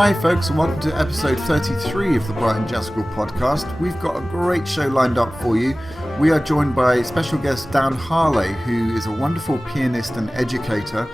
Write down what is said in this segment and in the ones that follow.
Hi folks, and welcome to episode 33 of the Brighton Jazz School podcast. We've got a great show lined up for you. We are joined by special guest Dan Haerle, who is a wonderful pianist and educator,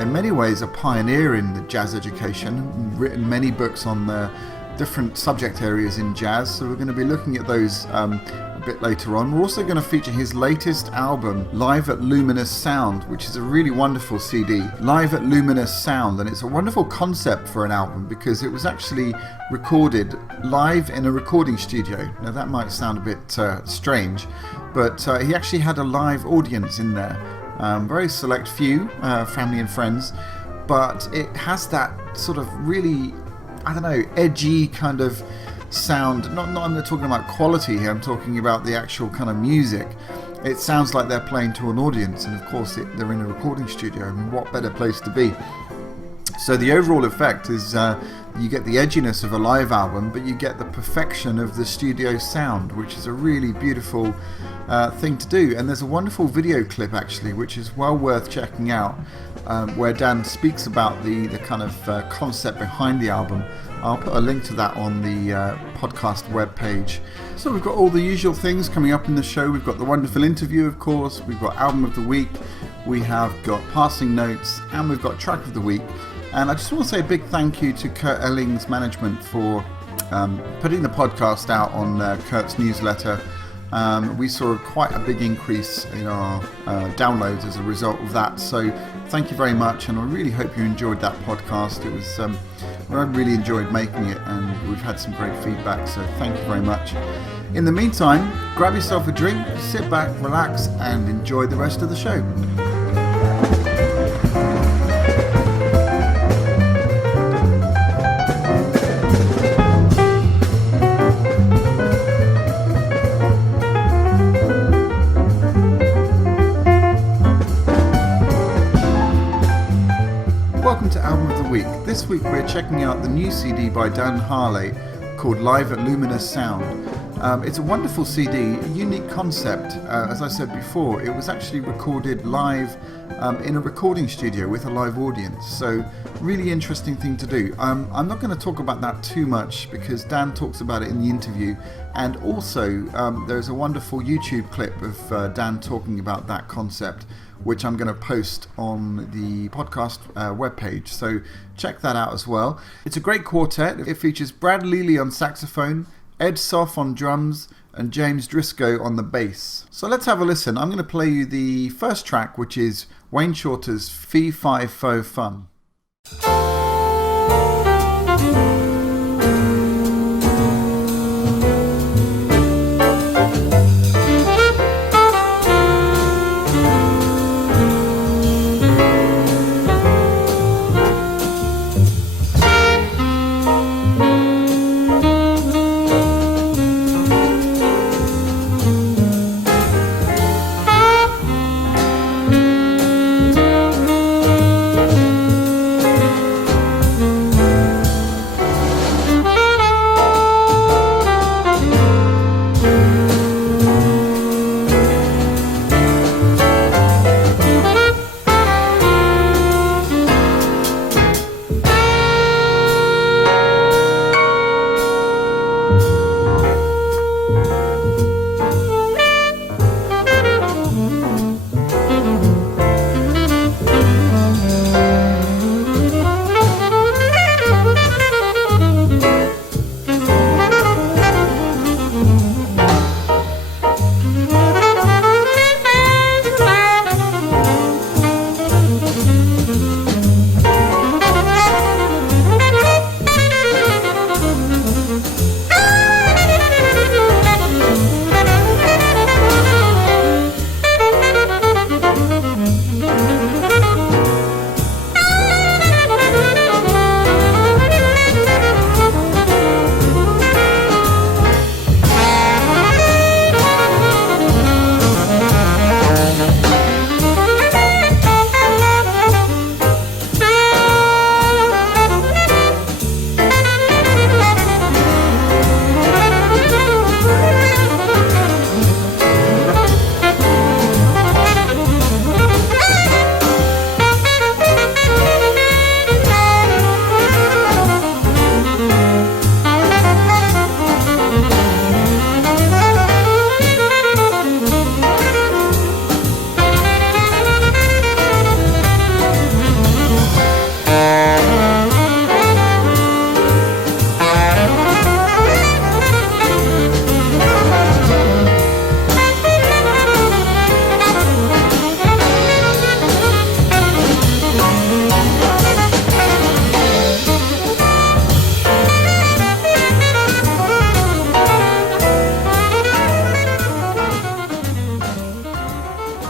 in many ways a pioneer in the jazz education, written many books on the different subject areas in jazz, so we're going to be looking at those a bit later on. We're also going to feature his latest album, Live at Luminous Sound, which is a really wonderful CD. Live at Luminous Sound, and it's a wonderful concept for an album because it was actually recorded live in a recording studio. Now that might sound a bit strange, but he actually had a live audience in there. Very select few, family and friends, but it has that sort of really, edgy kind of sound. Not I'm not talking about quality here, I'm talking about the actual kind of music. It sounds like they're playing to an audience, and of course they're in a recording studio. I mean, what better place to be? So the overall effect is you get the edginess of a live album, but you get the perfection of the studio sound, which is a really beautiful thing to do. And there's a wonderful video clip actually, which is well worth checking out, where Dan speaks about the kind of concept behind the album. I'll put a link to that on the podcast webpage. So we've got all the usual things coming up in the show. We've got the wonderful interview, of course. We've got album of the week. We have got passing notes, and we've got track of the week. And I just want to say a big thank you to Kurt Elling's management for putting the podcast out on Kurt's newsletter. We saw quite a big increase in our downloads as a result of that. So thank you very much, and I really hope you enjoyed that podcast. It was I really enjoyed making it, and we've had some great feedback, so thank you very much. In the meantime, grab yourself a drink, sit back, relax, and enjoy the rest of the show. Welcome to Album of the Week. This week we're checking out the new CD by Dan Haerle called Live at Luminous Sound. It's a wonderful CD, a unique concept. As I said before, it was actually recorded live in a recording studio with a live audience. So really interesting thing to do. I'm not going to talk about that too much because Dan talks about it in the interview. And also there's a wonderful YouTube clip of Dan talking about that concept, which I'm going to post on the podcast webpage. So check that out as well. It's a great quartet. It features Brad Lely on saxophone, Ed Soff on drums, and James Driscoll on the bass. So let's have a listen. I'm going to play you the first track, which is Wayne Shorter's Fee Fi Fo Fum.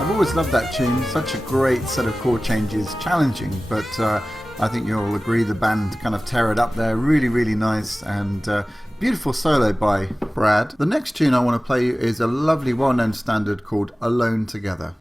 I've always loved that tune. Such a great set of chord changes, challenging, but I think you'll agree the band kind of tear it up there. Really, really nice, and beautiful solo by Brad. The next tune I want to play you is a lovely, well-known standard called Alone Together.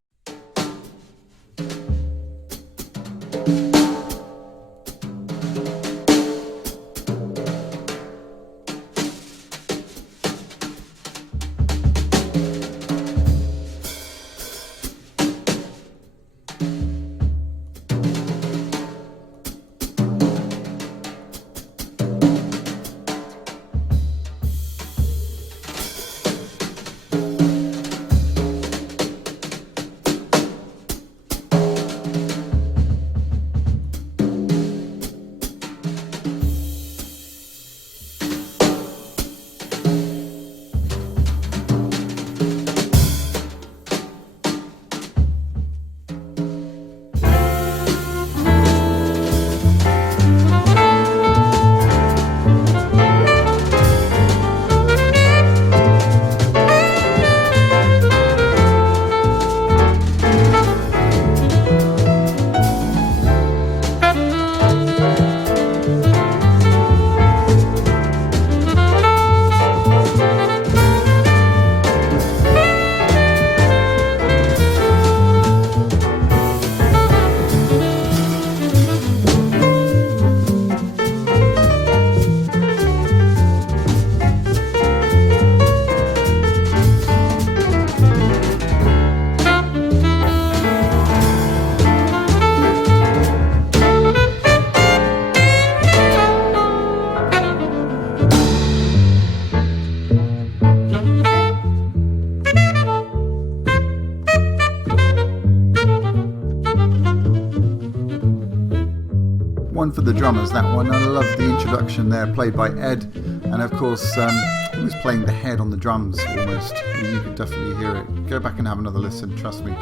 For the drummers, that one. I love the introduction there, played by Ed, and of course he was playing the head on the drums almost. You could definitely hear it. Go back and have another listen, trust me.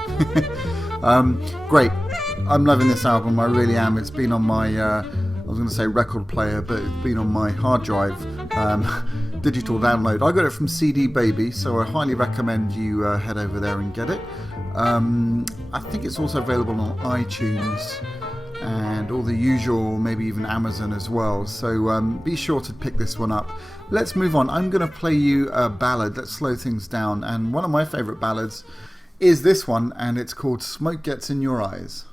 Great. I'm loving this album, I really am. It's been on my I was going to say record player, but it's been on my hard drive digital download. I got it from CD Baby, so I highly recommend you head over there and get it. I think it's also available on iTunes and all the usual, maybe even Amazon as well, so be sure to pick this one up. Let's move on. I'm going to play you a ballad. Let's slow things down, and one of my favourite ballads is this one, and it's called Smoke Gets in Your Eyes.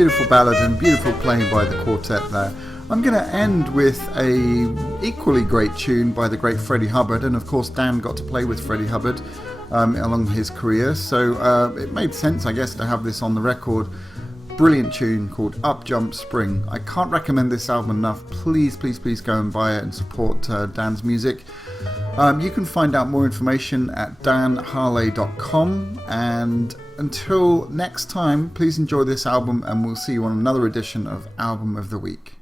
beautiful ballad and beautiful playing by the quartet there. I'm going to end with a equally great tune by the great Freddie Hubbard, and of course Dan got to play with Freddie Hubbard along his career, so it made sense, I guess, to have this on the record. Brilliant tune called Up Jump Spring. I can't recommend this album enough. Please, please, please go and buy it and support Dan's music. You can find out more information at danhaerle.com, and until next time, please enjoy this album, and we'll see you on another edition of Album of the Week.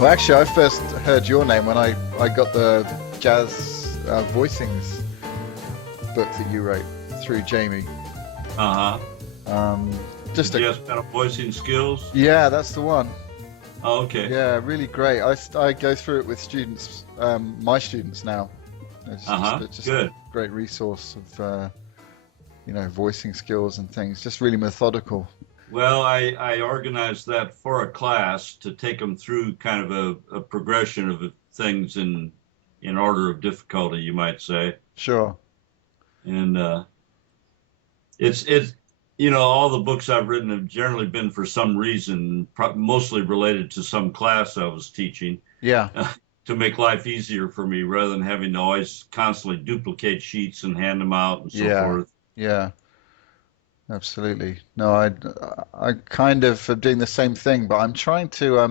Well, actually, I first heard your name when I got the jazz voicings book that you wrote through Jamey. Just kind of voicing skills. Yeah, that's the one. Oh, okay. Yeah, really great. I go through it with students, my students now. It's just good. A great resource of voicing skills and things. Just really methodical. Well, I organized that for a class to take them through kind of a progression of things in order of difficulty, you might say. Sure. And it's all the books I've written have generally been for some reason, mostly related to some class I was teaching. Yeah. To make life easier for me, rather than having to always constantly duplicate sheets and hand them out and so forth. Yeah. Absolutely. No, I kind of am doing the same thing, but I'm trying to I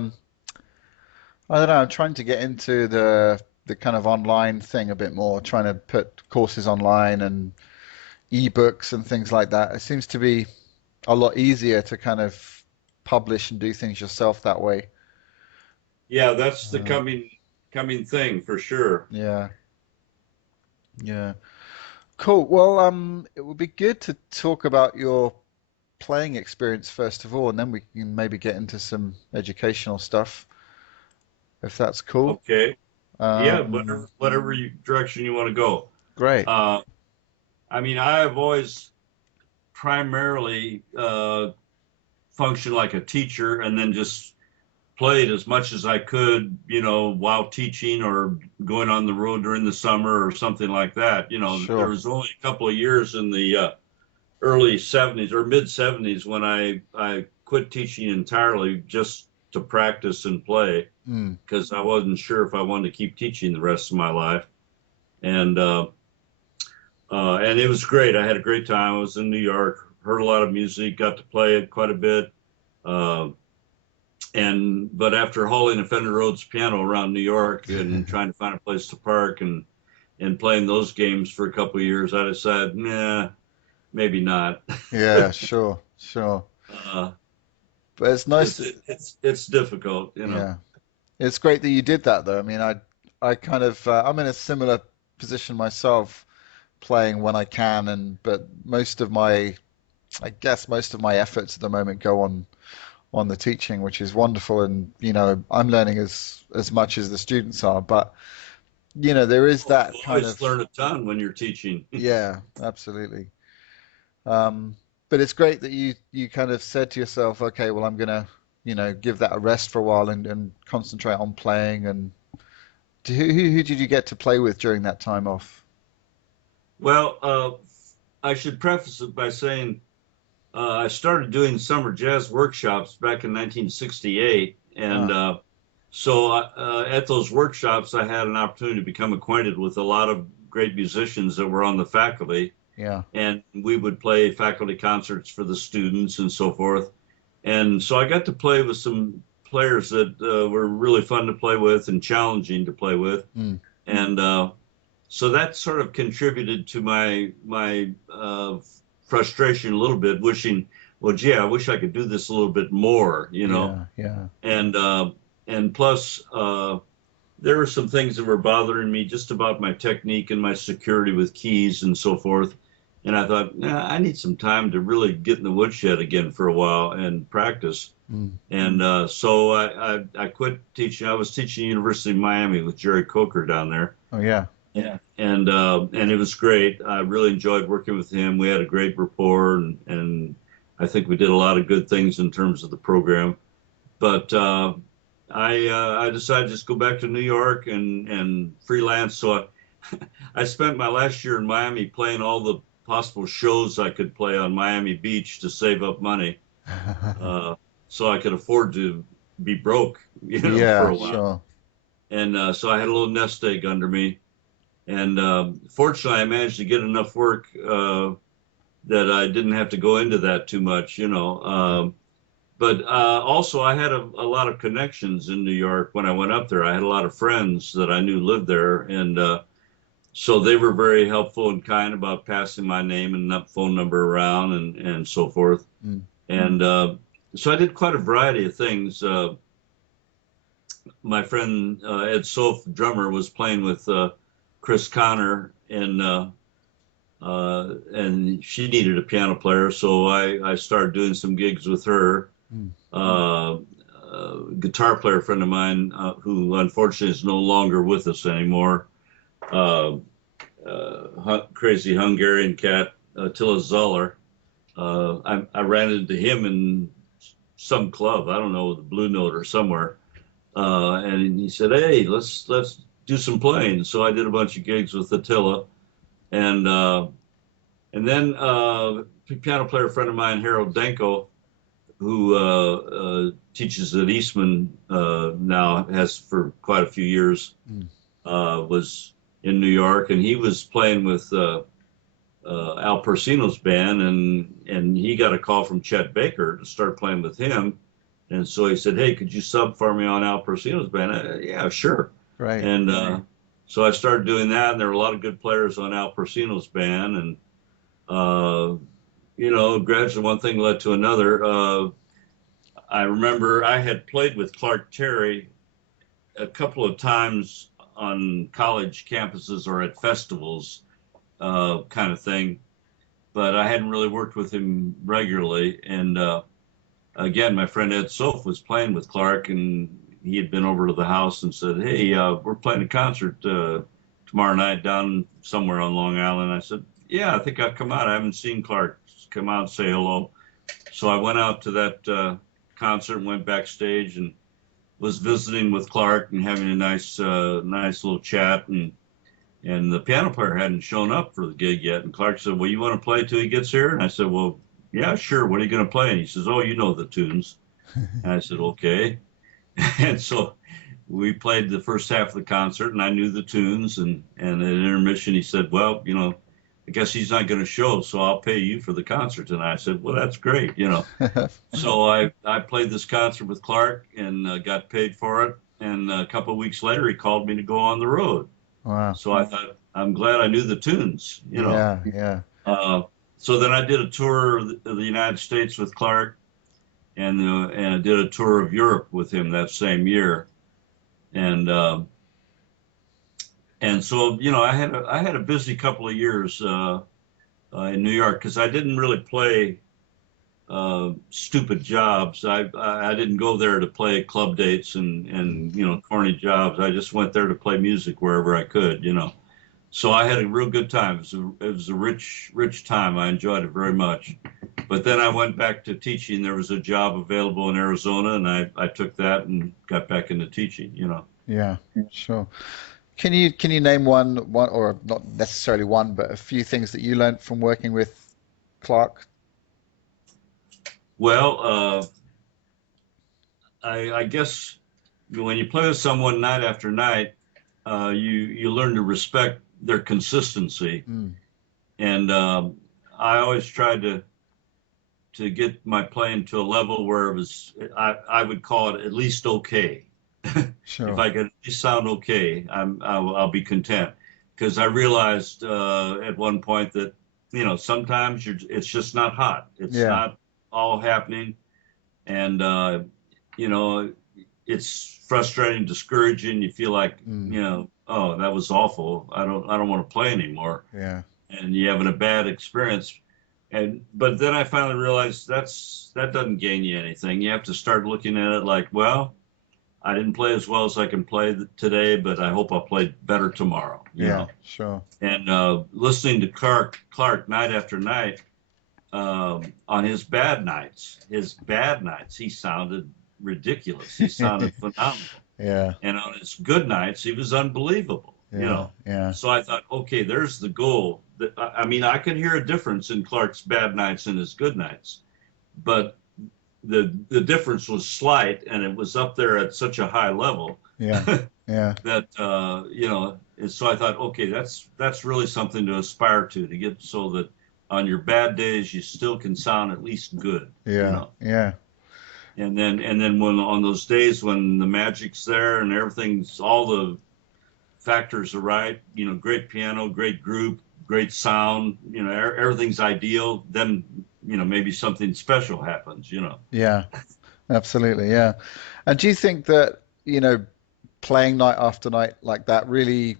don't know, I'm trying to get into the kind of online thing a bit more, trying to put courses online and ebooks and things like that. It seems to be a lot easier to kind of publish and do things yourself that way. Yeah, that's the coming thing for sure. Yeah. Yeah. Cool. Well, it would be good to talk about your playing experience first of all, and then we can maybe get into some educational stuff, if that's cool. Okay. Yeah, whatever direction you want to go. Great. I have always primarily functioned like a teacher, and then just played as much as I could, while teaching or going on the road during the summer or something like that. Sure. There was only a couple of years in the early 70s or mid 70s when I quit teaching entirely, just to practice and play Mm. because I wasn't sure if I wanted to keep teaching the rest of my life. And it was great. I had a great time. I was in New York, heard a lot of music, got to play it quite a bit. But after hauling a Fender Rhodes piano around New York and trying to find a place to park and playing those games for a couple of years, I decided, nah, maybe not. Yeah, sure, sure. uh, But it's nice. it's difficult, Yeah, it's great that you did that, though. I mean, I kind of I'm in a similar position myself, playing when I can, and but I guess most of my efforts at the moment go on the teaching, which is wonderful, and I'm learning as much as the students are, but there is You that kind always of learn a ton when you're teaching. yeah, absolutely. But it's great that you kind of said to yourself, okay, well, I'm gonna give that a rest for a while and concentrate on playing. And who did you get to play with during that time off? Well, I should preface it by saying I started doing summer jazz workshops back in 1968, and Ah, so at those workshops, I had an opportunity to become acquainted with a lot of great musicians that were on the faculty, yeah. and we would play faculty concerts for the students and so forth. And so I got to play with some players that were really fun to play with and challenging to play with, Mm, and so that sort of contributed to my frustration a little bit, wishing, well, gee, I wish I could do this a little bit more, yeah, yeah. and plus there were some things that were bothering me just about my technique and my security with keys and so forth. And I thought, nah, I need some time to really get in the woodshed again for a while and practice. Mm, And so I quit teaching. I was teaching University of Miami with Jerry Coker down there. oh, yeah. Yeah. And it was great. I really enjoyed working with him. We had a great rapport, and I think we did a lot of good things in terms of the program. But I decided to just go back to New York and freelance. So I spent my last year in Miami playing all the possible shows I could play on Miami Beach to save up money, so I could afford to be broke, for Yeah, a while. sure. And so I had a little nest egg under me. And fortunately, I managed to get enough work that I didn't have to go into that too much. But also, I had a lot of connections in New York when I went up there. I had a lot of friends that I knew lived there, and so they were very helpful and kind about passing my name and phone number around and so forth. Mm, And so I did quite a variety of things. My friend Ed Sof, drummer, was playing with Chris Connor, and she needed a piano player, so I started doing some gigs with her. mm. Guitar player friend of mine, who unfortunately is no longer with us anymore, crazy Hungarian cat, Attila Zoller. I ran into him in some club, I don't know, the Blue Note or somewhere, and he said, "Hey, let's do some playing." So I did a bunch of gigs with Attila, and then a piano player friend of mine, Haerle Denko, who teaches at Eastman now, has for quite a few years, Mm. was in New York, and he was playing with Al Persino's band, and he got a call from Chet Baker to start playing with him. And so he said, "Hey, could you sub for me on Al Persino's band?" Yeah, sure. Right. And so I started doing that, and there were a lot of good players on Al Persino's band, and gradually one thing led to another. I remember I had played with Clark Terry a couple of times on college campuses or at festivals, kind of thing, but I hadn't really worked with him regularly. And again, my friend Ed Sof was playing with Clark, and he had been over to the house and said, "Hey, we're playing a concert tomorrow night down somewhere on Long Island." I said, "Yeah, I think I'll come out. I haven't seen Clark. Come out and say hello." So I went out to that concert and went backstage and was visiting with Clark and having a nice little chat. And the piano player hadn't shown up for the gig yet. And Clark said, "Well, you want to play till he gets here?" And I said, "Well, yeah, sure. What are you going to play?" And he says, "Oh, you know the tunes." And I said, "Okay." And so we played the first half of the concert, and I knew the tunes. And at intermission, he said, "Well, I guess he's not going to show, so I'll pay you for the concert." And I said, "Well, that's great, So I played this concert with Clark and got paid for it. And a couple of weeks later, he called me to go on the road. Wow. So I thought, I'm glad I knew the tunes, Yeah. So then I did a tour of the United States with Clark, and I did a tour of Europe with him that same year. And so, I had a busy couple of years in New York, because I didn't really play stupid jobs. I didn't go there to play club dates and corny jobs. I just went there to play music wherever I could, So I had a real good time. It was a rich time. I enjoyed it very much. But then I went back to teaching. There was a job available in Arizona, and I took that and got back into teaching, Yeah, sure. Can you name one, or not necessarily one, but a few things that you learned from working with Clark? Well, I guess when you play with someone night after night, you learn to respect their consistency. And I always tried to get my playing to a level where it was, I would call it at least okay. Sure. If I could at least sound okay, I'll be content. Because I realized at one point that sometimes it's just not hot. It's not all happening, and it's frustrating, discouraging. You feel like oh, that was awful. I don't want to play anymore. Yeah. And you're having a bad experience. But then I finally realized that doesn't gain you anything. You have to start looking at it like, well, I didn't play as well as I can play today, but I hope I'll play better tomorrow. You know? Sure. And listening to Clark night after night, on his bad nights, he sounded ridiculous. He sounded phenomenal. Yeah. And on his good nights, he was unbelievable. Yeah. So I thought, okay, there's the goal. I mean, I could hear a difference in Clark's bad nights and his good nights, but the difference was slight, and it was up there at such a high level. Yeah. That and so I thought, okay, that's really something to aspire to get, so that on your bad days you still can sound at least good. Yeah. And then when on those days when the magic's there and all the factors are right, great piano, great group, great sound, everything's ideal, then maybe something special happens. Yeah. Absolutely. Yeah. And do you think that playing night after night like that really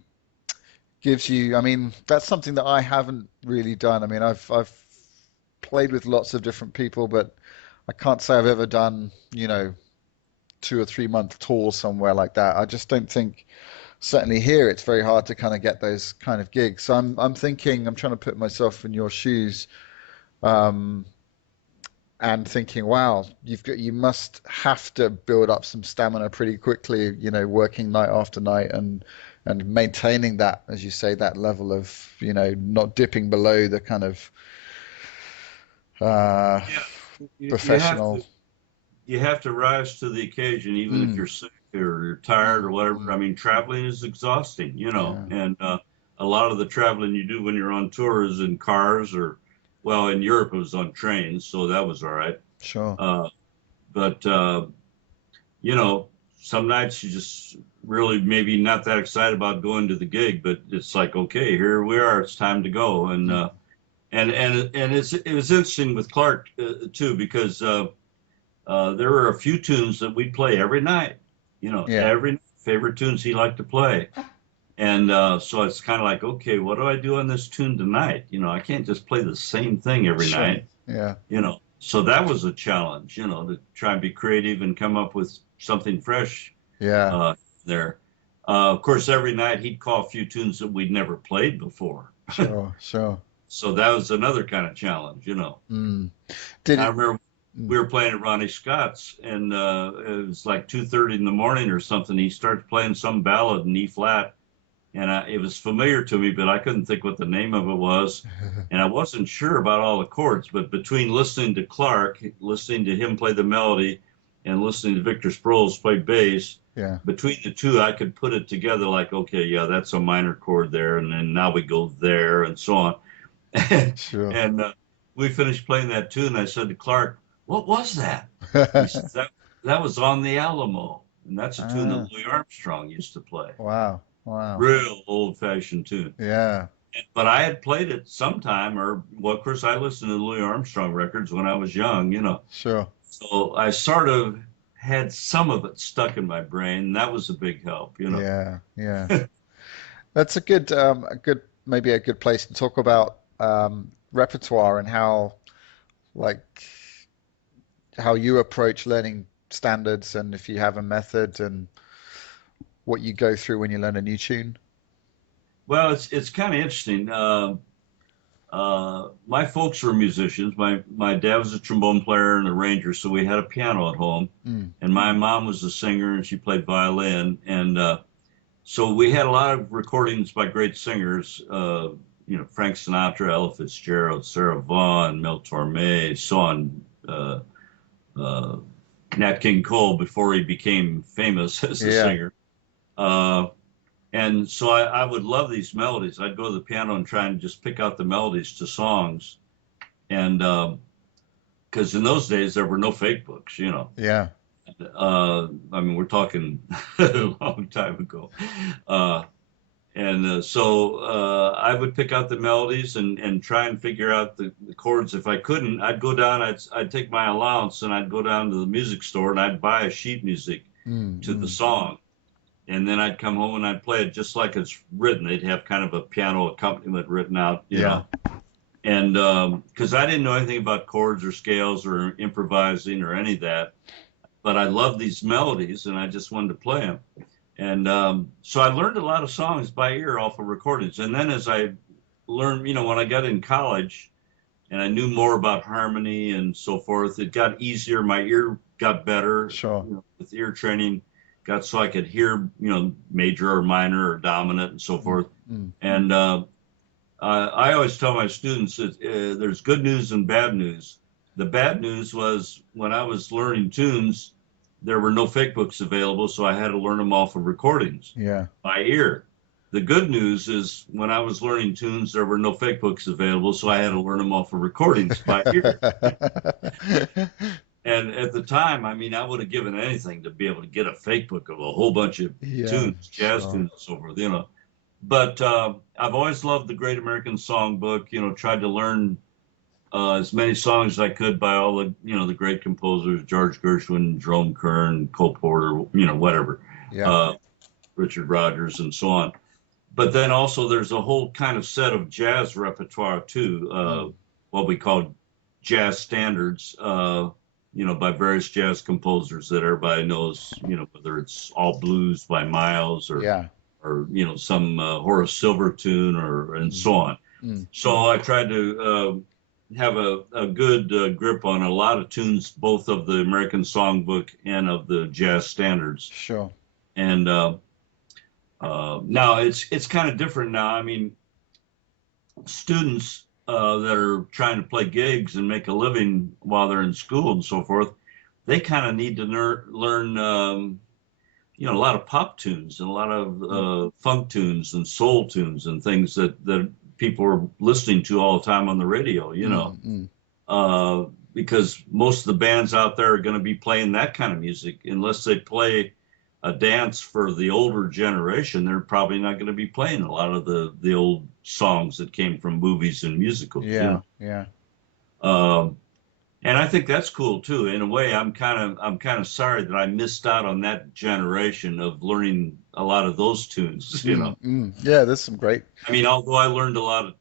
gives you, I mean, that's something that I haven't really done. I mean, I've played with lots of different people, but I can't say I've ever done, 2 or 3 month tours somewhere like that. I just don't think, certainly here, it's very hard to kind of get those kind of gigs. So I'm thinking, I'm trying to put myself in your shoes, and thinking, wow, you must have to build up some stamina pretty quickly, working night after night and maintaining that, as you say, that level of, not dipping below the kind of professional. You have to rise to the occasion, even if you're sick or you're tired or whatever. I mean, traveling is exhausting, and a lot of the traveling you do when you're on tour is in cars, or, well, in Europe it was on trains, so that was all right. Sure. But some nights you just really maybe not that excited about going to the gig, but it's like, okay, here we are, it's time to go. And it was interesting with Clark too, because there were a few tunes that we'd play every night, every favorite tunes he liked to play. And so it's kind of like, okay, what do I do on this tune tonight? I can't just play the same thing every night. Yeah. So that was a challenge, to try and be creative and come up with something fresh. Yeah. There. Of course, every night he'd call a few tunes that we'd never played before. Sure. So that was another kind of challenge, I remember we were playing at Ronnie Scott's, and it was like 2:30 in the morning or something. He started playing some ballad in E flat, and it was familiar to me, but I couldn't think what the name of it was, and I wasn't sure about all the chords. But between listening to Clark, listening to him play the melody, and listening to Victor Sproles play bass, Yeah. between the two, I could put it together like, okay, yeah, that's a minor chord there, and then now we go there, and so on. Sure. And we finished playing that tune. I said to Clark, "What was that?" He said, "That was On the Alamo, and that's a tune Ah, that Louis Armstrong used to play. wow. Wow. Real old-fashioned tune." Yeah. But I had played it sometime, or well, of course, I listened to Louis Armstrong records when I was young, Sure. So I sort of had some of it stuck in my brain. And that was a big help. Yeah. Yeah. That's maybe a good place to talk about repertoire and like, how you approach learning standards and if you have a method and what you go through when you learn a new tune. Well, it's kind of interesting. My folks were musicians. My dad was a trombone player and arranger, so we had a piano at home. Mm. And my mom was a singer, and she played violin. And so we had a lot of recordings by great singers. Frank Sinatra, Ella Fitzgerald, Sarah Vaughan, Mel Torme, so on. Nat King Cole before he became famous as a singer. And so I would love these melodies. I'd go to the piano and try and just pick out the melodies to songs. And because in those days there were no fake books. Yeah. I mean, we're talking a long time ago. So I would pick out the melodies and try and figure out the chords. If I couldn't, I'd go down, I'd take my allowance and I'd go down to the music store and I'd buy a sheet music to the song. And then I'd come home and I'd play it just like it's written. They'd have kind of a piano accompaniment written out, you know. And because I didn't know anything about chords or scales or improvising or any of that, but I loved these melodies and I just wanted to play them. And so I learned a lot of songs by ear off of recordings. And then as I learned, when I got in college and I knew more about harmony and so forth, it got easier. My ear got better. Sure. With ear training, got so I could hear, major or minor or dominant and so forth. And I always tell my students that there's good news and bad news. The bad news was when I was learning tunes, there were no fake books available, so I had to learn them off of recordings by ear. The good news is when I was learning tunes, there were no fake books available, so I had to learn them off of recordings by ear. And at the time, I mean, I would have given anything to be able to get a fake book of a whole bunch of tunes, jazz tunes and so forth, But I've always loved the Great American Songbook, tried to learn as many songs as I could by all the, the great composers, George Gershwin, Jerome Kern, Cole Porter, whatever, Richard Rodgers and so on. But then also there's a whole kind of set of jazz repertoire too, what we call jazz standards, by various jazz composers that everybody knows, whether it's All Blues by Miles or some Horace Silver tune and so on. So I tried to have a good grip on a lot of tunes, both of the American Songbook and of the jazz standards. Sure. And now it's kind of different now. I mean, students that are trying to play gigs and make a living while they're in school and so forth, they kind of need to learn a lot of pop tunes and a lot of funk tunes and soul tunes and things that people are listening to all the time on the radio, because most of the bands out there are going to be playing that kind of music. Unless they play a dance for the older generation, they're probably not going to be playing a lot of the old songs that came from movies and musicals. And I think that's cool too. In a way, I'm kind of sorry that I missed out on that generation of learning a lot of those tunes. Yeah, there's some great. I mean, although I learned a lot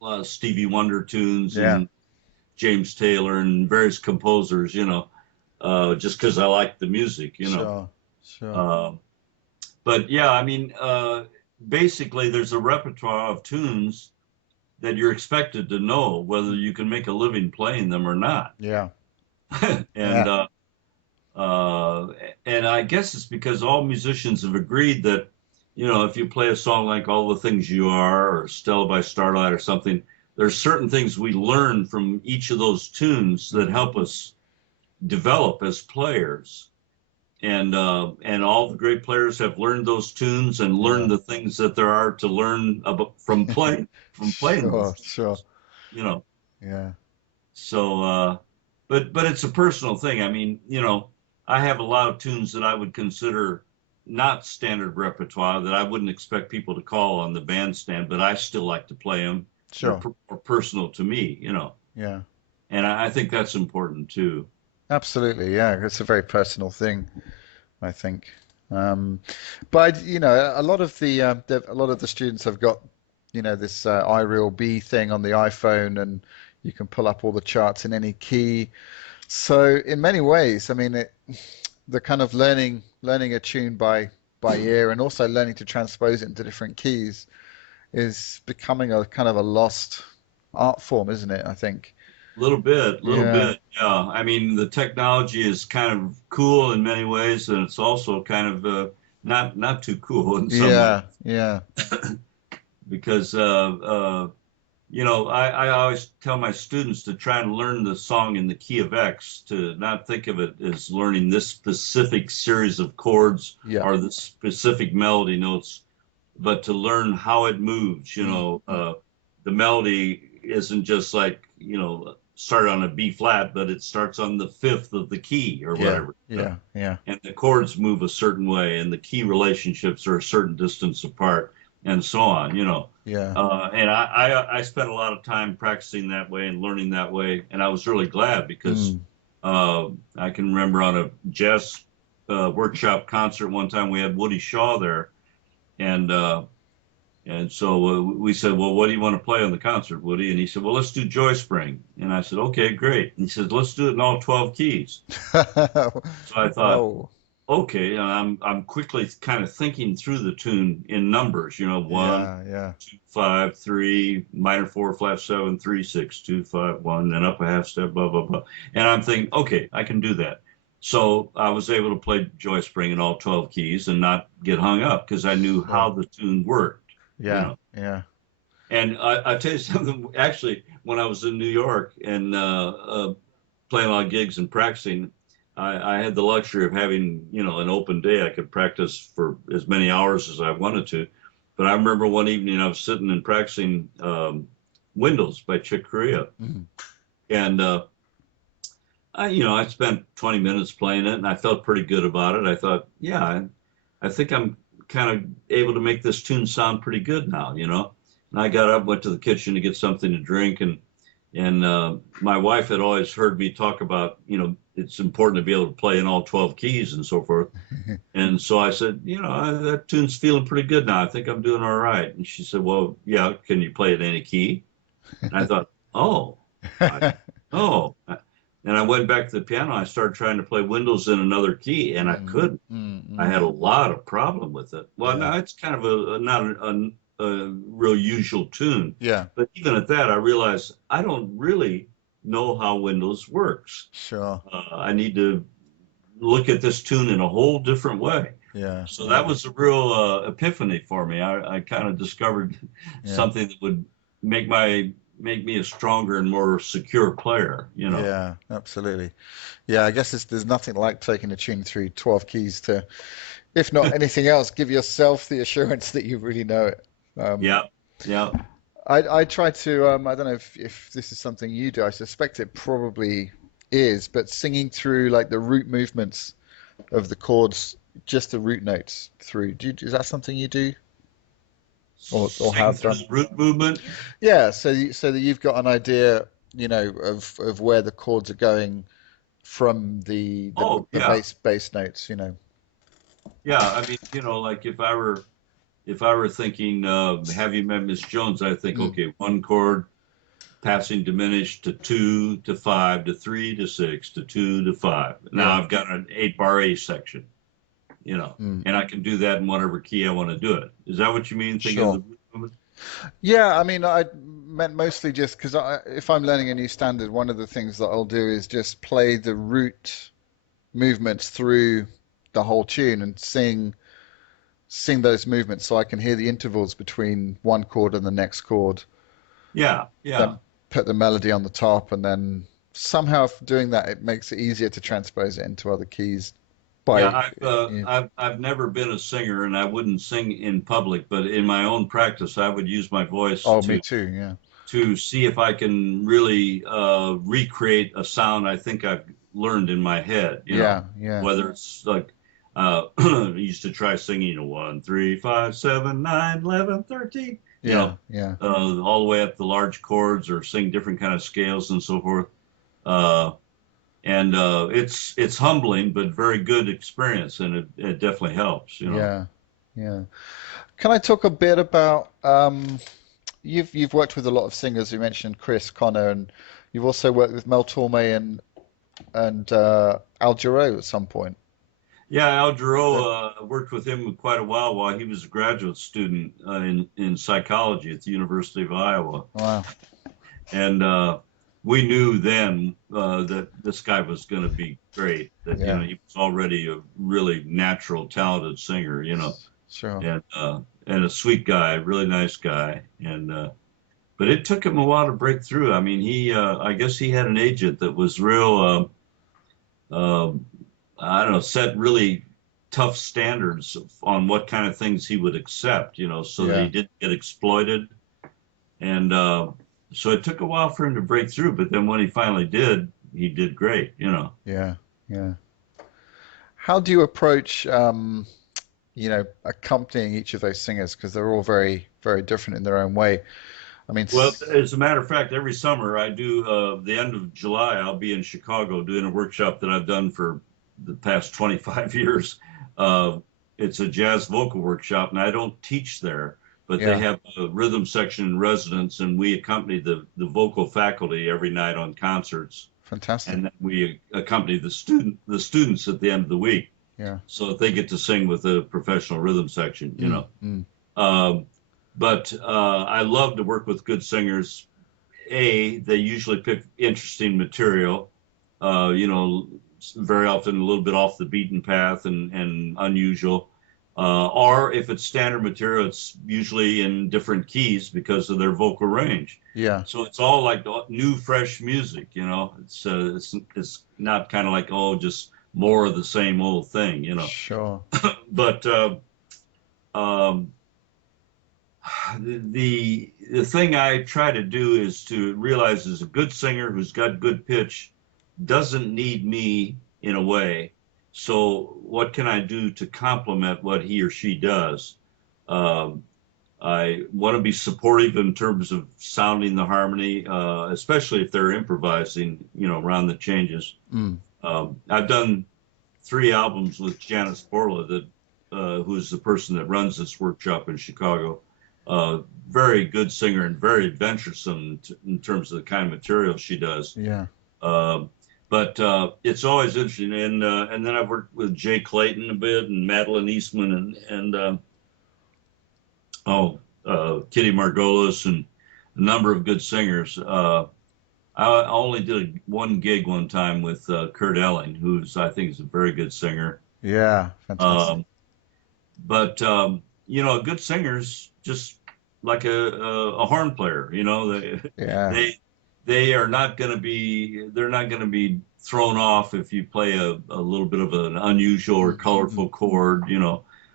of Stevie Wonder tunes and James Taylor and various composers, just because I like the music, Sure. But yeah, I mean, basically, there's a repertoire of tunes that you're expected to know whether you can make a living playing them or not. And I guess it's because all musicians have agreed that, if you play a song like All the Things You Are or Stella by Starlight or something, there's certain things we learn from each of those tunes that help us develop as players. And all the great players have learned those tunes and learned the things that there are to learn about from playing Sure, those sure. tunes, you know. Yeah. So, but it's a personal thing. I mean, I have a lot of tunes that I would consider not standard repertoire that I wouldn't expect people to call on the bandstand, but I still like to play them. They're Sure. more personal to me, Yeah. and I think that's important too. Absolutely. Yeah. It's a very personal thing, I think. Um, but a lot of a lot of the students have got, this iReal B thing on the iPhone, and you can pull up all the charts in any key. So in many ways, I mean, the kind of learning a tune by ear and also learning to transpose it into different keys is becoming a kind of a lost art form, isn't it? I think. Little Yeah. bit, yeah. I mean, the technology is kind of cool in many ways, and it's also kind of not too cool in some ways Yeah. Yeah. because I always tell my students to try and learn the song in the key of X, to not think of it as learning this specific series of chords Yeah. or the specific melody notes, but to learn how it moves. Mm, mm. The melody isn't just like, start on a B flat, but it starts on the fifth of the key or Yeah. whatever. Yeah. Yeah. And the chords move a certain way, and the key relationships are a certain distance apart, and so on. Yeah. And I spent a lot of time practicing that way and learning that way, and I was really glad because Mm. I can remember on a jazz workshop concert one time we had Woody Shaw there, and so we said, well, what do you want to play on the concert, Woody? And he said, well, let's do Joy Spring. And I said, okay, great. And he said, let's do it in all 12 keys. So I thought, Whoa. okay, and I'm quickly kind of thinking through the tune in numbers, 1, Yeah. Yeah. 2, 5, 3, minor 4, flat 7, 3, 6, 2, 5, 1, then up a half step, blah, blah, blah. And I'm thinking, okay, I can do that. So I was able to play Joy Spring in all 12 keys and not get hung up because I knew how Sure. the tune worked, you Yeah. know. Yeah. And I tell you something, actually, when I was in New York and playing a lot of gigs and practicing, I had the luxury of having, an open day. I could practice for as many hours as I wanted to. But I remember one evening I was sitting and practicing Windows by Chick Corea. Mm. And I spent 20 minutes playing it and I felt pretty good about it. I thought, yeah, I think I'm kind of able to make this tune sound pretty good now. And I got up, went to the kitchen to get something to drink, and my wife had always heard me talk about, it's important to be able to play in all 12 keys and so forth. And so I said, that tune's feeling pretty good now. I think I'm doing all right. And she said, well, yeah, can you play it in any key? And I thought, oh. And I went back to the piano. I started trying to play Windows in another key, and I Mm, couldn't. mm, I mm. had a lot of problem with it. Well, Yeah. now it's kind of not a real usual tune, Yeah. but even at that, I realized I don't really know how Windows works. Sure. I need to look at this tune in a whole different way. Yeah. So that Yeah. was a real epiphany for me. I kind of discovered Yeah. something that would make me a stronger and more secure player. Yeah. Absolutely. Yeah. I guess there's nothing like taking a tune through 12 keys to, if not anything else, give yourself the assurance that you really know it. Um, Yeah, yeah. I try to, I don't know if this is something you do. I suspect it probably is, but singing through like the root movements of the chords, just the root notes through. Is that something you do or Sing have through done? the root movement. Yeah, so that you've got an idea, of where the chords are going from Oh, the yeah, bass notes. yeah. I mean, like if I were thinking, have you met Miss Jones? I think, Mm, okay, one chord passing diminished to 2 to 5 to 3 to 6 to 2 to 5. Now yeah. I've got an 8 bar A section, Mm, and I can do that in whatever key I want to do it. Is that what you mean? Thinking of the sure. root movement? Yeah, I mean, I meant mostly just because if I'm learning a new standard, one of the things that I'll do is just play the root movements through the whole tune and sing those movements so I can hear the intervals between one chord and the next chord. Yeah, yeah. Then put the melody on the top and then somehow doing that, it makes it easier to transpose it into other keys by, Yeah, yeah, I've never been a singer, and I wouldn't sing in public, but in my own practice, I would use my voice oh, me too, yeah. to see if I can really recreate a sound I think I've learned in my head. Yeah, yeah, Whether it's like I used to try singing a 1, 3, 5, 7, 9, 11, 13, yeah, yeah, all the way up the large chords, or sing different kind of scales and so forth. Uh, and it's humbling, but very good experience, and it definitely helps. yeah, yeah. Can I talk a bit about you've worked with a lot of singers. You mentioned Chris Connor, and you've also worked with Mel Torme and Al Jarreau at some point. Yeah, Al That, Jarreau, worked with him quite a while he was a graduate student in psychology at the University of Iowa. wow. And we knew then that this guy was going to be great, that, Yeah, he was already a really natural, talented singer, sure. and a sweet guy, really nice guy. And but it took him a while to break through. I mean, I guess he had an agent that was real, I don't know, set really tough standards on what kind of things he would accept, so that he Yeah, didn't get exploited. And so it took a while for him to break through, but then when he finally did, he did great. yeah, yeah. How do you approach accompanying each of those singers? Because they're all very, very different in their own way. I mean, Well, as a matter of fact, every summer I do, the end of July, I'll be in Chicago doing a workshop that I've done for the past 25 years. Uh, it's a jazz vocal workshop, and I don't teach there, but they yeah, have a rhythm section in residence, and we accompany the vocal faculty every night on concerts, fantastic. and then we accompany the students at the end of the week, Yeah. so that they get to sing with the professional rhythm section. You Mm, know. mm. Um, but I love to work with good singers. They usually pick interesting material, very often a little bit off the beaten path and unusual. Or if it's standard material, it's usually in different keys because of their vocal range. Yeah, So it's all like new, fresh music. It's not kind of like, oh, just more of the same old thing. sure. But um, the thing I try to do is to realize is a good singer who's got good pitch doesn't need me in a way. So what can I do to complement what he or she does? Um, I want to be supportive in terms of sounding the harmony, especially if they're improvising, around the changes. Mm, I've done 3 albums with Janice Borla, who's the person that runs this workshop in Chicago. Very good singer and very adventuresome in terms of the kind of material she does. yeah. Uh, but it's always interesting. And then I've worked with Jay Clayton a bit, and Madeline Eastman, Kitty Margolis, and a number of good singers. I only did one gig one time with Kurt Elling, who's I think is a very good singer. Yeah, fantastic. Um, but a good singer's just like a horn player. Yeah. They are not going to be they're not going to be thrown off if you play a little bit of an unusual or Mm, mm, colorful chord.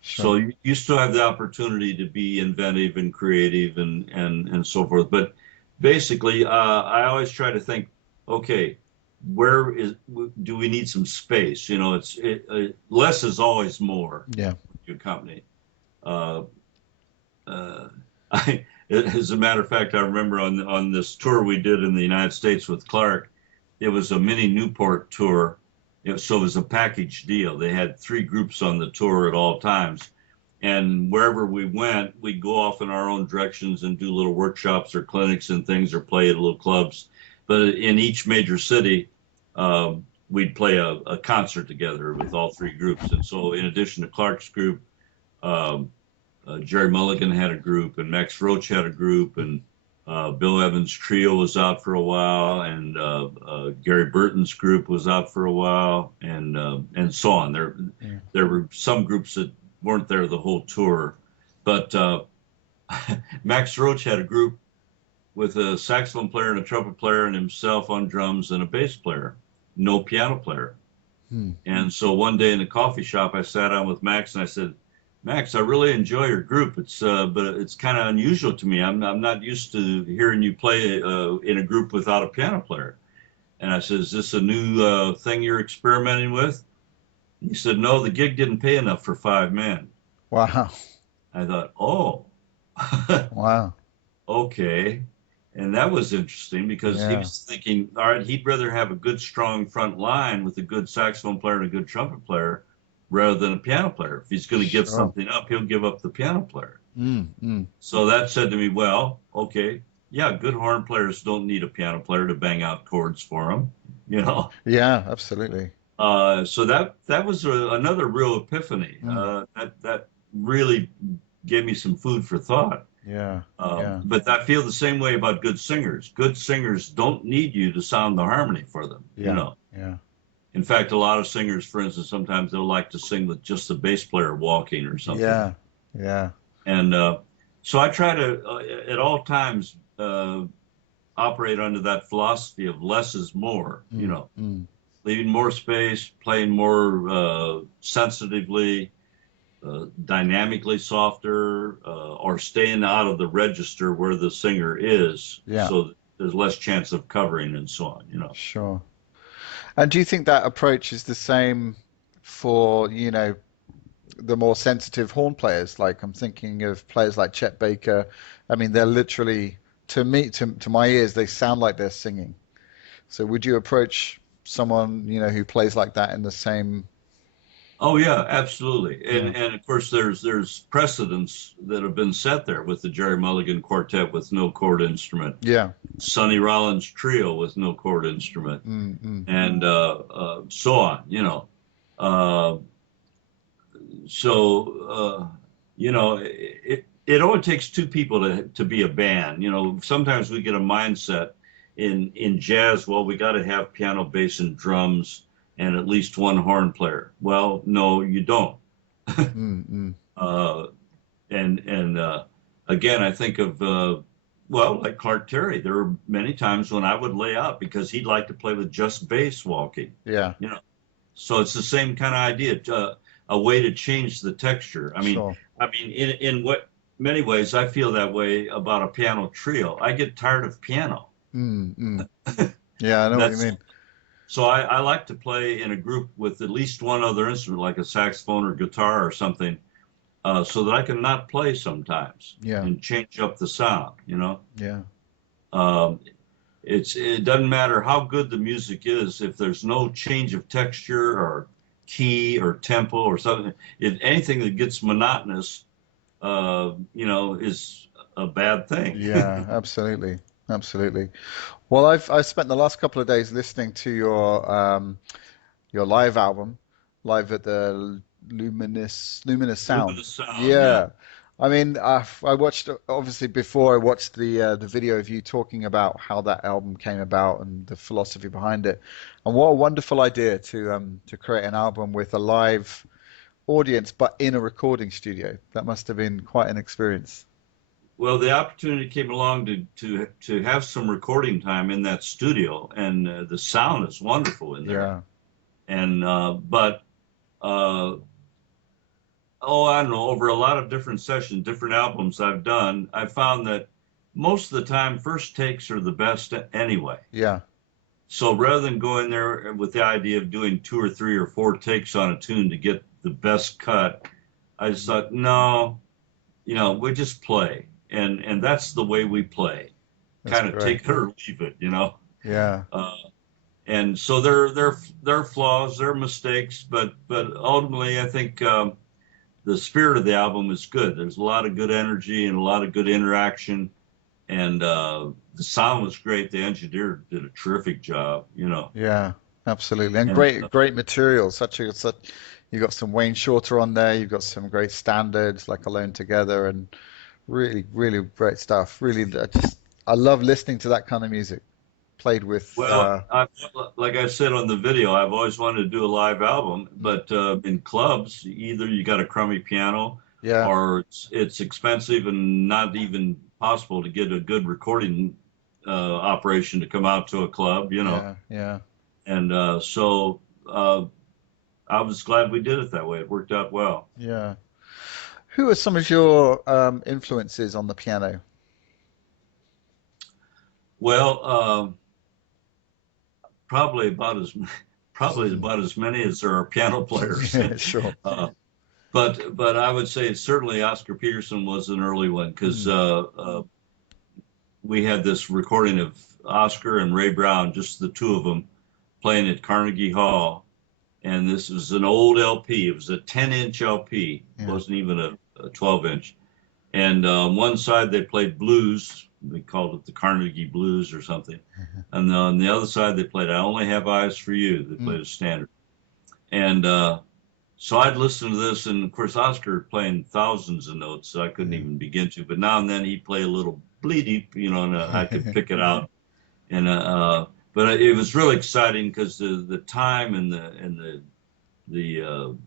So sure. you still have the opportunity to be inventive and creative and so forth. But basically, I always try to think, okay, do we need some space? Less is always more. Yeah. Your company. Uh, as a matter of fact, I remember on this tour we did in the United States with Clark, it was a mini Newport tour. So it was a package deal. They had 3 groups on the tour at all times. And wherever we went, we'd go off in our own directions and do little workshops or clinics and things, or play at little clubs. But in each major city, we'd play a concert together with all 3 groups. And so in addition to Clark's group, um, Jerry Mulligan had a group, and Max Roach had a group, and Bill Evans' trio was out for a while, and Gary Burton's group was out for a while, and so on. Yeah. There were some groups that weren't there the whole tour, but Max Roach had a group with a saxophone player and a trumpet player and himself on drums and a bass player, no piano player. And so one day in the coffee shop, I sat down with Max and I said, Max, I really enjoy your group. But it's kind of unusual to me. I'm not used to hearing you play in a group without a piano player. And I said, is this a new thing you're experimenting with? He said, no, the gig didn't pay enough for 5 men. Wow. I thought, oh, Wow. okay. And that was interesting because he was thinking, all right, he'd rather have a good, strong front line with a good saxophone player and a good trumpet player rather than a piano player. If he's going to give something up, he'll give up the piano player. So that said to me, well, okay, yeah, good horn players don't need a piano player to bang out chords for them, you know? Yeah, absolutely. So that was another real epiphany. That really gave me some food for thought. Yeah. But I feel the same way about good singers. Good singers don't need you to sound the harmony for them, you know? Yeah. In fact, a lot of singers, for instance, sometimes they'll like to sing with just the bass player walking or something. Yeah. And so I try to, at all times, operate under that philosophy of less is more, you know, leaving more space, playing more sensitively, dynamically softer, or staying out of the register where the singer is, so that there's less chance of covering and so on, you know. Sure. And do you think that approach is the same for, you know, the more sensitive horn players? Like I'm thinking of players like Chet Baker. I mean, they're literally, to me, to my ears, they sound like they're singing. So would you approach someone, you know, who plays like that in the same? Oh yeah, absolutely. And of course there's precedents that have been set there with the Jerry Mulligan Quartet with no chord instrument. Yeah. Sonny Rollins Trio with no chord instrument. And so on, you know. You know, it only takes 2 people to be a band. You know, sometimes we get a mindset in jazz, well, we got to have piano, bass, and drums and at least 1 horn player. Well, no, you don't. Again, I think of, well, like Clark Terry, there were many times when I would lay out because he'd like to play with just bass walking. Yeah. You know, so it's the same kind of idea, a way to change the texture. I mean, in what many ways I feel that way about a piano trio. I get tired of piano. Yeah, I know what you mean. So I like to play in a group with at least 1 other instrument, like a saxophone or guitar or something, so that I can not play sometimes and change up the sound, you know? Yeah. It doesn't matter how good the music is if there's no change of texture or key or tempo or something. If anything that gets monotonous, you know, is a bad thing. Yeah, absolutely. Well, I've spent the last couple of days listening to your live album, live at the Luminous Sound. Luminous Sound, Yeah. I mean, I watched, obviously before I watched the video of you talking about how that album came about and the philosophy behind it. And what a wonderful idea to create an album with a live audience, but in a recording studio. That must have been quite an experience. Well, the opportunity came along to have some recording time in that studio, and the sound is wonderful in there. Yeah. And I don't know, over a lot of different sessions, different albums I've done, I found that most of the time first takes are the best anyway. Yeah. So rather than going there with the idea of doing 2 or 3 or 4 takes on a tune to get the best cut, I just thought, no, you know, we just play. And that's the way we play. Kind of take it or leave it, you know. Yeah. And so there are flaws, there are mistakes, but ultimately I think the spirit of the album is good. There's a lot of good energy and a lot of good interaction, and the sound was great. The engineer did a terrific job, you know. Yeah, absolutely, and great material. You got some Wayne Shorter on there. You've got some great standards like Alone Together, and really great stuff. Really, I love listening to that kind of music played with. Well, like I said on the video, I've always wanted to do a live album, but in clubs, either you got a crummy piano, or it's expensive and not even possible to get a good recording operation to come out to a club, you know. Yeah. And so I was glad we did it that way. It worked out well. Yeah. Who are some of your influences on the piano? Well, probably about as many as there are piano players. Sure. But I would say certainly Oscar Peterson was an early one because we had this recording of Oscar and Ray Brown, just the two of them, playing at Carnegie Hall. And this was an old LP. It was a 10-inch LP. It wasn't even a 12-inch. And on one side they played blues. They called it the Carnegie Blues or something. And on the other side they played I Only Have Eyes for You. They played a standard. And so I'd listen to this, and of course Oscar playing thousands of notes, so I couldn't even begin to. But now and then he'd play a little bleedy, you know, and I could pick it out. And but it was really exciting because the time and the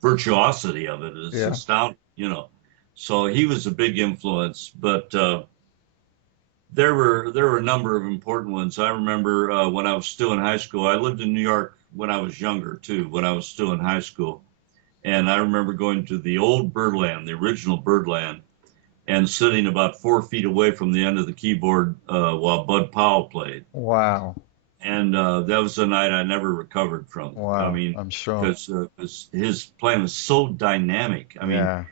virtuosity of it is astounding, you know. So he was a big influence, but there were a number of important ones. I remember when I was still in high school. I lived in New York when I was younger too, when I was still in high school, and I remember going to the old Birdland, the original Birdland, and sitting about 4 feet away from the end of the keyboard while Bud Powell played. Wow. And that was a night I never recovered from. Wow. I mean, I'm sure. Because his playing was so dynamic. I mean,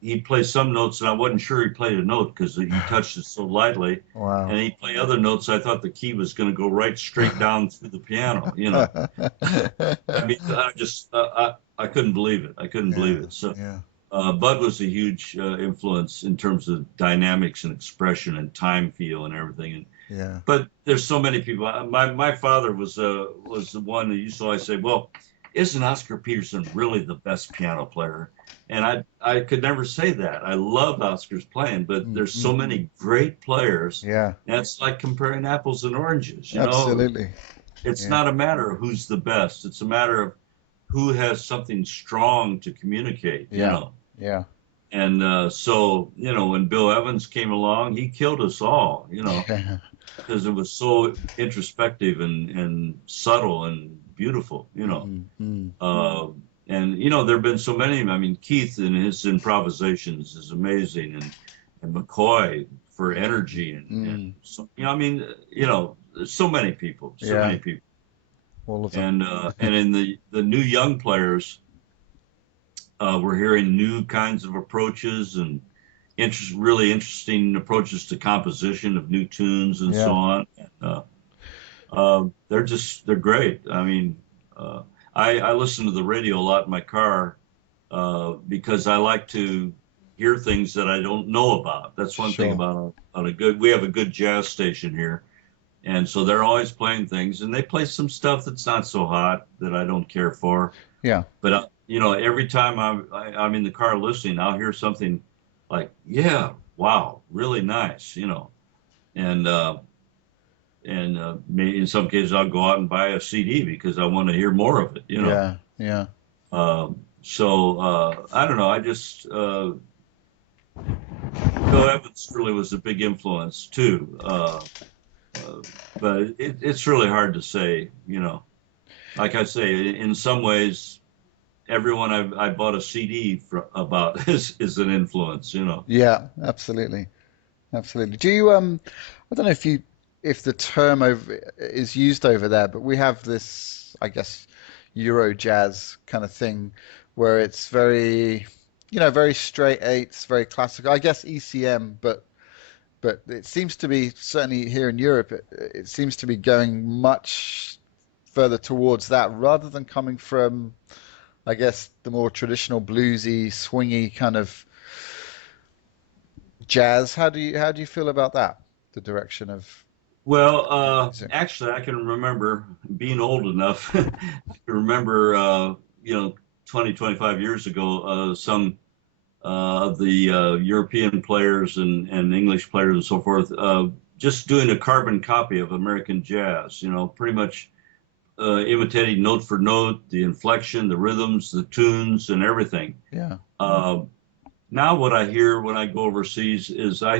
he'd play some notes and I wasn't sure he played a note because he touched it so lightly. Wow. And he'd play other notes. I thought the key was going to go right straight down through the piano, you know. I mean, I couldn't believe it. I couldn't believe it. So Bud was a huge influence in terms of dynamics and expression and time feel and everything. And but there's so many people. My father was the one who used to always say, "Well, isn't Oscar Peterson really the best piano player?" And I could never say that. I love Oscar's playing, but there's so many great players. Yeah. That's like comparing apples and oranges. You Absolutely. know, it's not a matter of who's the best. It's a matter of who has something strong to communicate. You know. Yeah. And so, you know, when Bill Evans came along, he killed us all, you know, because it was so introspective and subtle and beautiful, you know. And, you know, there have been so many. I mean, Keith in his improvisations is amazing, and McCoy for energy. And so, you know, I mean, you know, there's so many people, many people. All of them. And in the new young players, we're hearing new kinds of approaches and really interesting approaches to composition of new tunes and so on. And, they're great. I mean, I listen to the radio a lot in my car because I like to hear things that I don't know about. That's one thing about we have a good jazz station here. And so they're always playing things, and they play some stuff that's not so hot that I don't care for. Yeah. But you know, every time I'm in the car listening, I'll hear something like, wow, really nice, you know. And maybe in some cases I'll go out and buy a CD because I want to hear more of it, you know. So I don't know. I just Bill Evans really was a big influence too. But it's really hard to say, you know. Like I say, in some ways, everyone I bought a CD about is an influence, you know. Yeah, absolutely. Do you I don't know if the term is used over there, but we have this, I guess, Euro jazz kind of thing where it's very, you know, very straight eights, very classical. I guess ECM, but it seems to be, certainly here in Europe, it seems to be going much further towards that rather than coming from, I guess, the more traditional bluesy, swingy kind of jazz. How do you feel about that? The direction of. Well, actually, I can remember being old enough to remember, you know, 25 years ago, some of the European players and English players and so forth, just doing a carbon copy of American jazz, you know, pretty much imitating note for note, the inflection, the rhythms, the tunes, and everything. Yeah. Now what I hear when I go overseas is I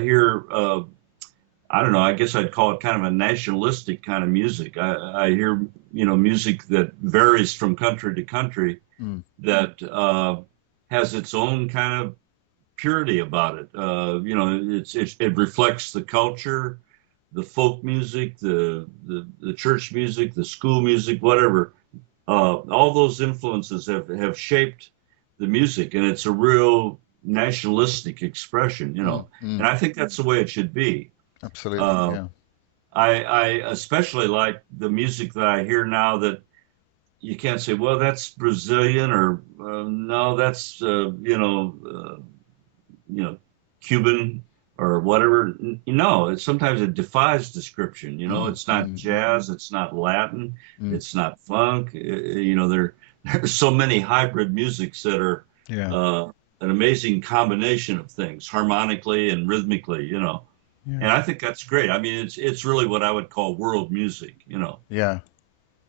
I don't know, I guess I'd call it kind of a nationalistic kind of music. I hear, music that varies from country to country Mm. that has its own kind of purity about it. It reflects the culture, the folk music, the church music, the school music, whatever. All those influences have shaped the music, and it's a real nationalistic expression, Mm. and I think that's the way it should be. Absolutely, Uh, yeah. I especially like the music that I hear now that you can't say, well, that's Brazilian, or no, that's Cuban or whatever. Sometimes it defies description. It's not Mm. jazz, it's not Latin, Mm. it's not funk. There's so many hybrid musics that are Yeah. an amazing combination of things, harmonically and rhythmically. Yeah. And I think that's great. I mean, it's really what I would call world music. Yeah.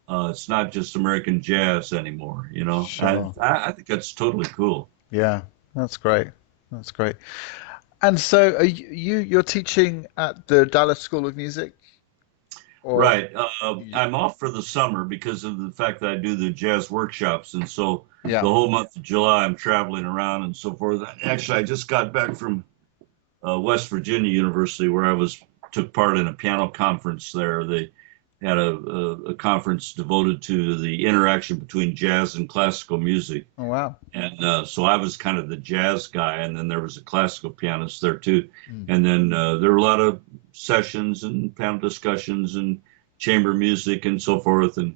It's not just American jazz anymore. Sure. I think that's totally cool. Yeah. That's great. That's great. And so, are you're teaching at the Dallas School of Music, or Right. I'm off for the summer because of the fact that I do the jazz workshops. And so yeah. the whole month of July, I'm traveling around and so forth. Actually, I just got back from West Virginia University where took part in a piano conference there. They had a conference devoted to the interaction between jazz and classical music. Oh wow. And so I was kind of the jazz guy, and then there was a classical pianist there too. Mm. And then there were a lot of sessions and panel discussions and chamber music and so forth. And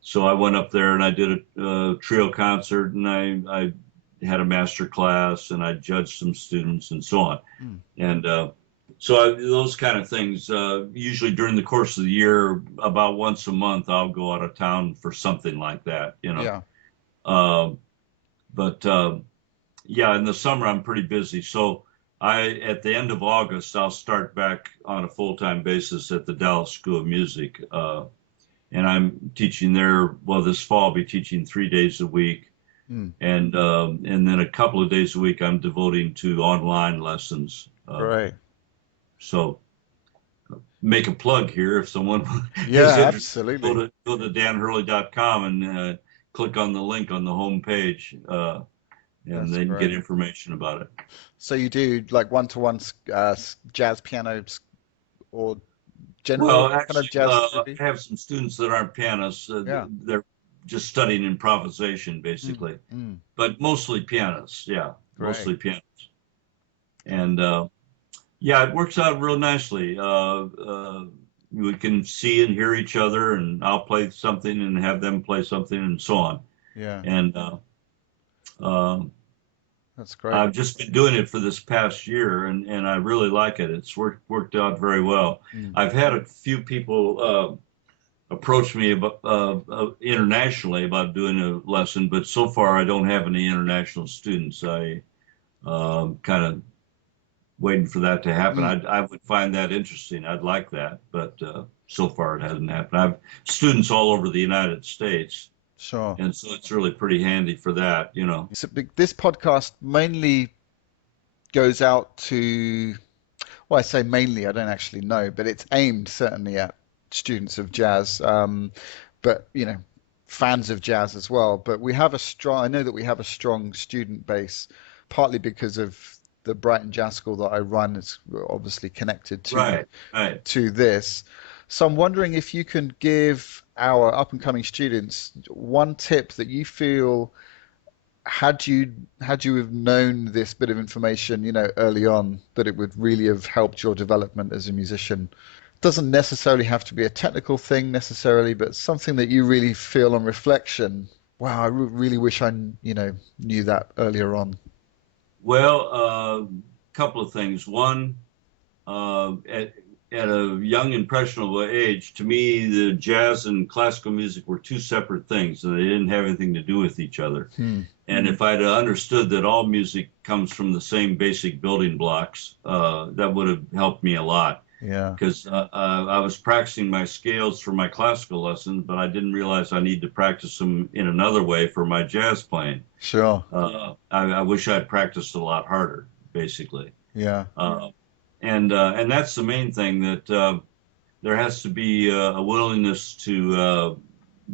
so I went up there and I did a trio concert, and I had a master class, and I judged some students and so on. Mm. And so those kind of things, usually during the course of the year, about once a month, I'll go out of town for something like that, Yeah. But yeah, in the summer I'm pretty busy. So at the end of August, I'll start back on a full-time basis at the Dallas School of Music. And I'm teaching there, well, this fall I'll be teaching 3 days a week. Mm. And then a couple of days a week I'm devoting to online lessons. Great. So make a plug here if someone Yeah, is interested. absolutely. Go to danhurley.com and click on the link on the home page, and That's they can great. get information about it. So you do like one-to-one jazz pianos, or general Well, kind actually, of jazz I therapy? have some students that aren't pianists. Yeah. They're just studying improvisation, basically, Mm. but mostly pianists. Yeah, Great. mostly pianists. And yeah, it works out real nicely. We can see and hear each other, and I'll play something and have them play something, and so on. Yeah, And that's great. I've just been doing it for this past year, and I really like it. It's worked out very well. Mm. I've had a few people approach me about internationally about doing a lesson, but so far I don't have any international students. I kind of waiting for that to happen. I would find that interesting. I'd like that, but so far it hasn't happened. I have students all over the United States, Sure. and so it's really pretty handy for that, So this podcast mainly goes out to, well, I say mainly, I don't actually know, but it's aimed certainly at students of jazz, but fans of jazz as well. But I know that we have a strong student base, partly because of the Brighton Jazz School that I run. It's obviously connected to Right. to this. So I'm wondering if you can give our up and coming students one tip that you feel, had you have known this bit of information, early on, that it would really have helped your development as a musician. Doesn't necessarily have to be a technical thing necessarily, but something that you really feel on reflection, wow, I really wish I, knew that earlier on. Well, a couple of things. One, at a young, impressionable age, to me, the jazz and classical music were two separate things, and they didn't have anything to do with each other. And if I'd understood that all music comes from the same basic building blocks, that would have helped me a lot. Yeah. Because I was practicing my scales for my classical lessons, but I didn't realize I need to practice them in another way for my jazz playing. Sure. I wish I'd practiced a lot harder, basically. Yeah. And that's the main thing, that there has to be a willingness to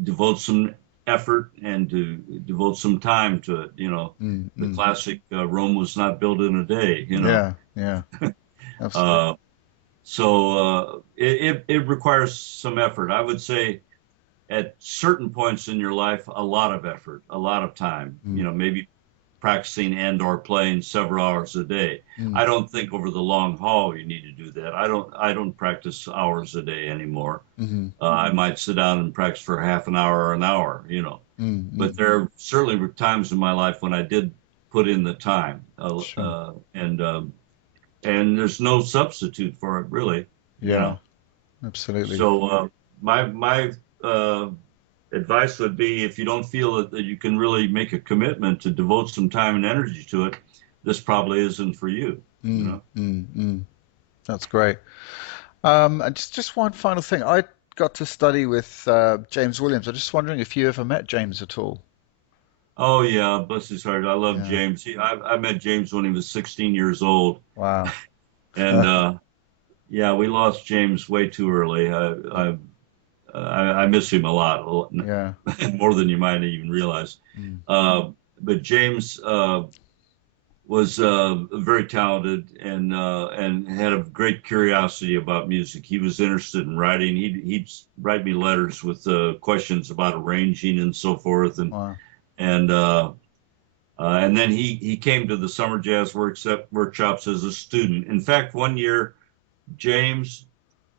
devote some effort and to devote some time to it. The classic Rome was not built in a day. Yeah, absolutely. So it requires some effort. I would say at certain points in your life, a lot of effort, a lot of time. Maybe practicing and or playing several hours a day. I don't think over the long haul you need to do that. I don't practice hours a day anymore. I might sit down and practice for half an hour or an hour, But there certainly were times in my life when I did put in the time, Sure. and there's no substitute for it, really. Yeah, absolutely. So my advice would be, if you don't feel that you can really make a commitment to devote some time and energy to it, this probably isn't for you. That's great. And just one final thing. I got to study with James Williams. I'm just wondering if you ever met James at all. Oh yeah, bless his heart. I love Yeah. James. I met James when he was 16 years old, Wow. and yeah, we lost James way too early. I miss him a lot, Yeah. more than you might even realize. But James was very talented and had a great curiosity about music. He was interested in writing. He'd write me letters with questions about arranging and so forth, Wow. and then he came to the summer jazz workshops as a student. In fact, one year, James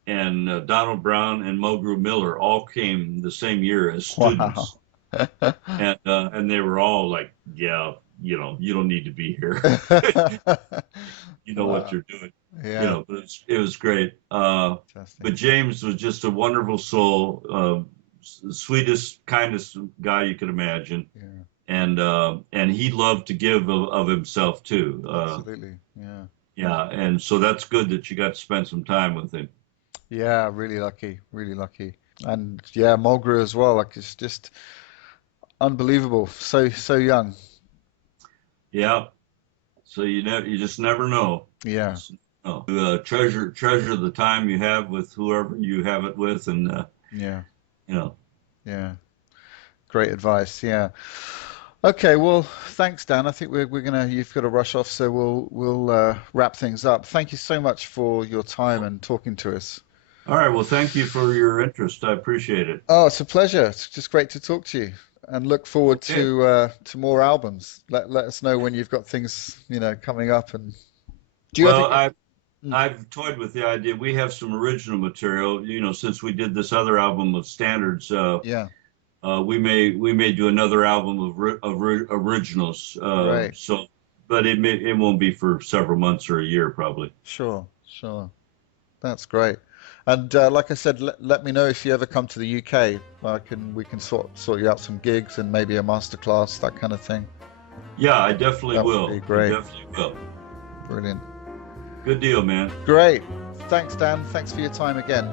and Donald Brown and Mulgrew Miller all came the same year as students. Wow. And they were all like, yeah, you don't need to be here. You know what Wow. you're doing. Yeah. But it was great. But Fantastic. James was just a wonderful soul, sweetest, kindest guy you could imagine. Yeah. And he loved to give of himself too. Absolutely. Yeah. Yeah, and so that's good that you got to spend some time with him. Yeah. Really lucky. Really lucky. And yeah, Mulgrew as well. Like it's just unbelievable. So young. Yeah. So you just never know. Yeah. No. Treasure the time you have with whoever you have it with, and Yeah. you know. Yeah. Great advice. Yeah. Okay. Well, thanks, Dan. I think we're gonna. You've got to rush off, so we'll wrap things up. Thank you so much for your time and talking to us. All right. Well, thank you for your interest. I appreciate it. Oh, it's a pleasure. It's just great to talk to you, and look forward Okay. to more albums. Let us know when you've got things coming up. And do you ever? Well, Mm, I've toyed with the idea. We have some original material, since we did this other album of standards. yeah. We may do another album of originals. Great. But it won't be for several months or a year probably. Sure. Sure. That's great. And like I said, let me know if you ever come to the UK. We can sort you out some gigs and maybe a master class, that kind of thing. Yeah, I definitely That would will. be I great. definitely will. Brilliant. Good deal, man. Great. Thanks, Dan. Thanks for your time again.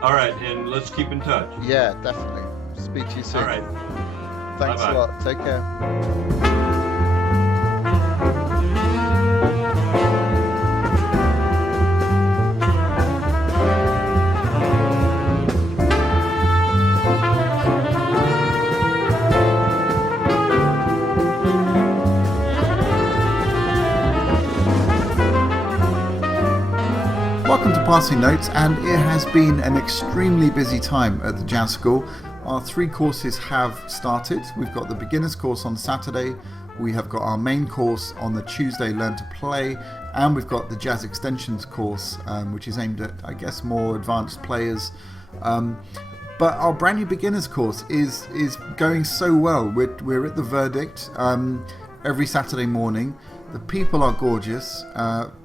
All right, and let's keep in touch. Yeah, definitely. Speak to you All soon. right. Thanks a Bye-bye. lot. Take care. Welcome to Passing Notes, and it has been an extremely busy time at the Jazz School. Our 3 courses have started. We've got the beginners course on Saturday, we have got our main course on the Tuesday, Learn to Play, and we've got the Jazz Extensions course, which is aimed at, I guess, more advanced players. But our brand new beginners course is going so well. We're at the verdict every Saturday morning. The people are gorgeous.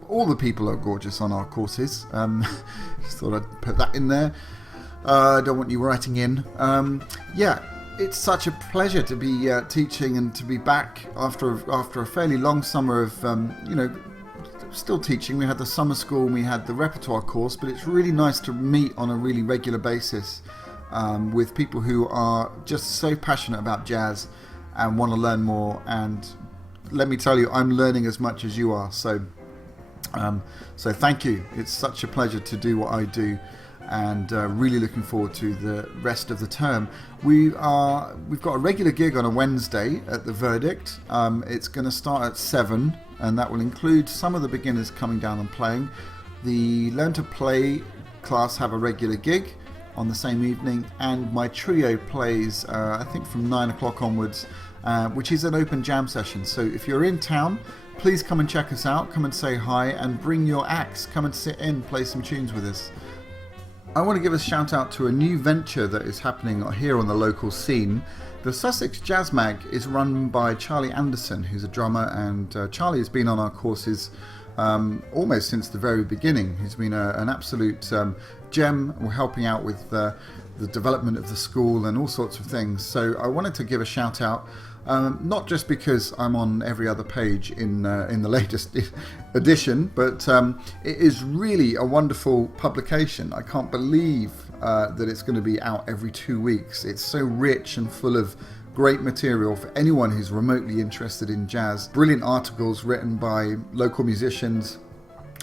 All the people are gorgeous on our courses. Just thought I'd put that in there. I don't want you writing in. Yeah, it's such a pleasure to be teaching and to be back after a fairly long summer of still teaching. We had the summer school and we had the repertoire course, but it's really nice to meet on a really regular basis with people who are just so passionate about jazz and want to learn more. And let me tell you, I'm learning as much as you are. So So thank you. It's such a pleasure to do what I do, and really looking forward to the rest of the term. We've got a regular gig on a Wednesday at the Verdict. It's going to start at 7, and that will include some of the beginners coming down and playing. The Learn to Play class have a regular gig on the same evening, and my trio plays I think from 9 o'clock onwards, which is an open jam session. So if you're in town, please come and check us out, come and say hi, and bring your axe, come and sit in, play some tunes with us. I want to give a shout out to a new venture that is happening here on the local scene. The Sussex Jazz Mag is run by Charlie Anderson, who's a drummer, and Charlie has been on our courses almost since the very beginning. He's been an absolute gem, helping out with the development of the school and all sorts of things. So I wanted to give a shout out, not just because I'm on every other page in the latest edition, but it is really a wonderful publication. I can't believe that it's going to be out every 2 weeks. It's so rich and full of great material for anyone who's remotely interested in jazz. Brilliant articles written by local musicians.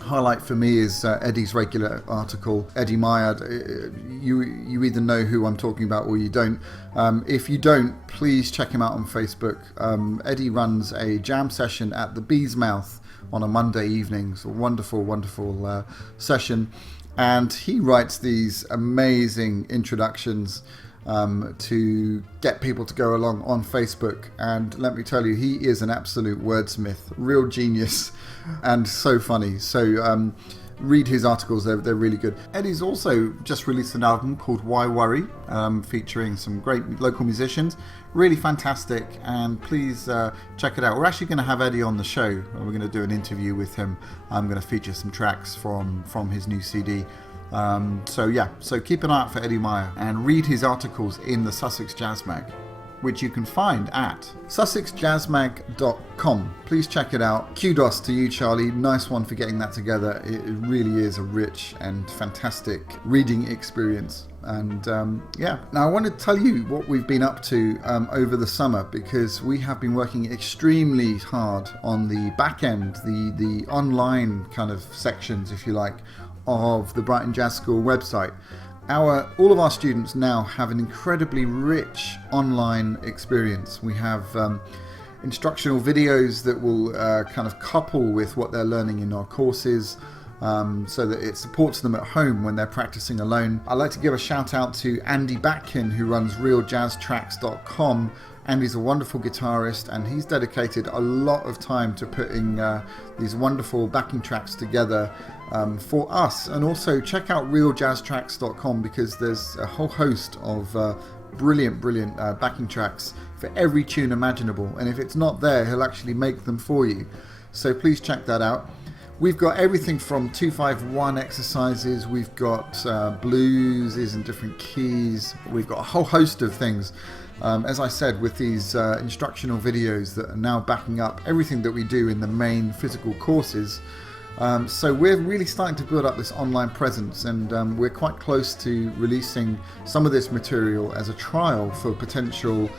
Highlight for me is Eddie's regular article. Eddie Meyer, you either know who I'm talking about or you don't. If you don't, please check him out on Facebook. Eddie runs a jam session at the Bee's Mouth on a Monday evening. It's a wonderful, wonderful session. And he writes these amazing introductions to get people to go along on Facebook, and let me tell you, he is an absolute wordsmith, real genius, and so funny. So read his articles, they're really good. Eddie's also just released an album called Why Worry, featuring some great local musicians, really fantastic, and please check it out. We're actually going to have Eddie on the show, and we're going to do an interview with him. I'm going to feature some tracks from his new CD. So keep an eye out for Eddie Meyer and read his articles in the Sussex Jazz Mag, which you can find at sussexjazzmag.com. Please check it out. Kudos to you, Charlie. Nice one for getting that together. It really is a rich and fantastic reading experience. And now I want to tell you what we've been up to over the summer, because we have been working extremely hard on the back end, the online kind of sections, if you like, of the Brighton Jazz School website. All of our students now have an incredibly rich online experience. We have instructional videos that will kind of couple with what they're learning in our courses, so that it supports them at home when they're practicing alone. I'd like to give a shout out to Andy Batkin, who runs realjazztracks.com. Andy's a wonderful guitarist, and he's dedicated a lot of time to putting these wonderful backing tracks together for us. And also check out realjazztracks.com, because there's a whole host of brilliant backing tracks for every tune imaginable, and if it's not there, he'll actually make them for you. So please check that out. We've got everything from 251 exercises, we've got blues in different keys, we've got a whole host of things. As I said, with these instructional videos that are now backing up everything that we do in the main physical courses. So we're really starting to build up this online presence, and we're quite close to releasing some of this material as a trial for potential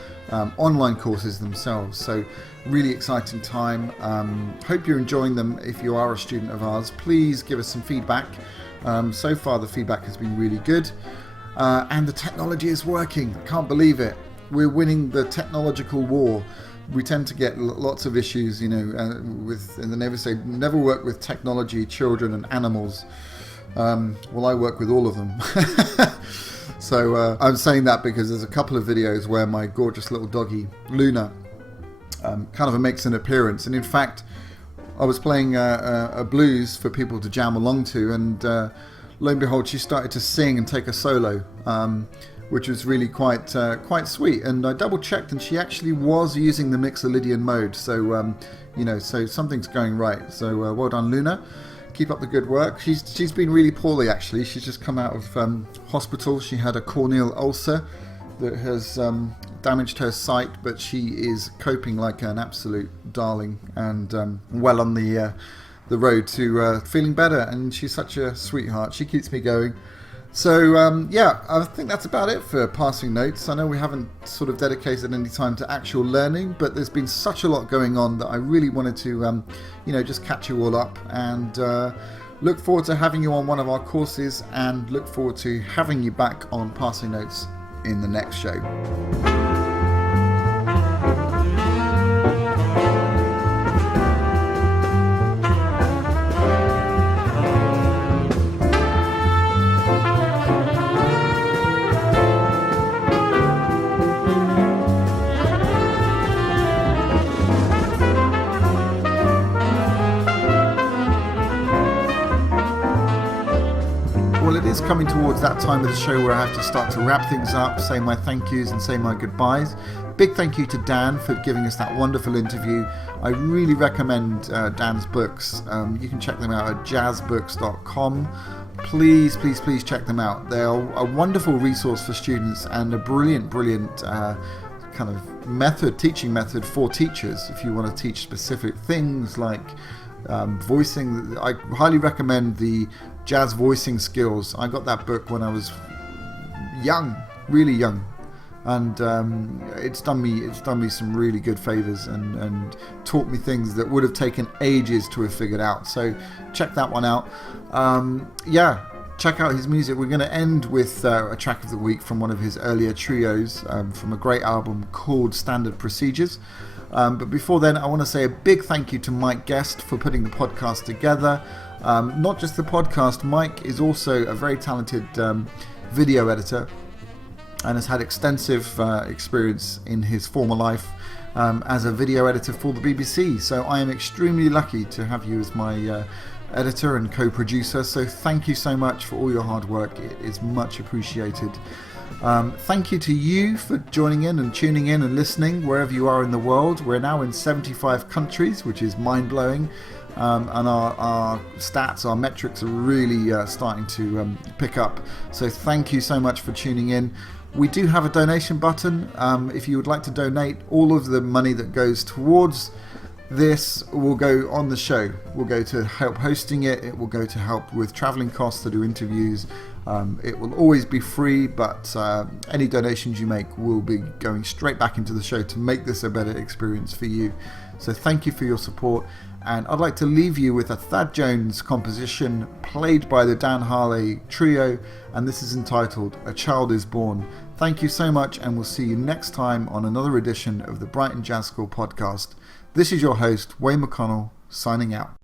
online courses themselves. So really exciting time. Hope you're enjoying them. If you are a student of ours, please give us some feedback. So far the feedback has been really good, and the technology is working. I can't believe it. We're winning the technological war. We tend to get lots of issues, and they say never work with technology, children and animals. Well, I work with all of them. So I'm saying that because there's a couple of videos where my gorgeous little doggy, Luna, kind of makes an appearance. And in fact, I was playing a blues for people to jam along to, and lo and behold, she started to sing and take a solo. Which was really quite sweet, and I double checked, and she actually was using the Mixolydian mode. So so something's going right. So well done, Luna. Keep up the good work. She's been really poorly actually. She's just come out of hospital. She had a corneal ulcer that has damaged her sight, but she is coping like an absolute darling, and well on the road to feeling better. And she's such a sweetheart. She keeps me going. So I think that's about it for Passing Notes. I know we haven't sort of dedicated any time to actual learning, but there's been such a lot going on that I really wanted to just catch you all up, and look forward to having you on one of our courses, and look forward to having you back on Passing Notes in the next show. It's coming towards that time of the show where I have to start to wrap things up, say my thank yous and say my goodbyes. Big thank you to Dan for giving us that wonderful interview. I really recommend Dan's books. You can check them out at jazzbooks.com. Please check them out. They're a wonderful resource for students and a brilliant kind of teaching method for teachers if you want to teach specific things like voicing. I highly recommend the Jazz Voicing Skills. I got that book when I was young, really young, and it's done me some really good favors and taught me things that would have taken ages to have figured out. So check that one out. Check out his music. We're going to end with a track of the week from one of his earlier trios from a great album called Standard Procedures. But before then, I want to say a big thank you to Mike Guest for putting the podcast together. Not just the podcast, Mike is also a very talented video editor and has had extensive experience in his former life as a video editor for the BBC. So I am extremely lucky to have you as my editor and co-producer. So thank you so much for all your hard work. It is much appreciated. Thank you to you for joining in and tuning in and listening wherever you are in the world. We're now in 75 countries, which is mind-blowing. And our stats, our metrics are really starting to pick up. So thank you so much for tuning in. We do have a donation button. If you would like to donate, all of the money that goes towards this will go on the show. Will go to help hosting it. It will go to help with traveling costs to do interviews. It will always be free, but any donations you make will be going straight back into the show to make this a better experience for you. So thank you for your support. And I'd like to leave you with a Thad Jones composition played by the Dan Haerle Trio, and this is entitled A Child is Born. Thank you so much, and we'll see you next time on another edition of the Brighton Jazz School podcast. This is your host, Wayne McConnell, signing out.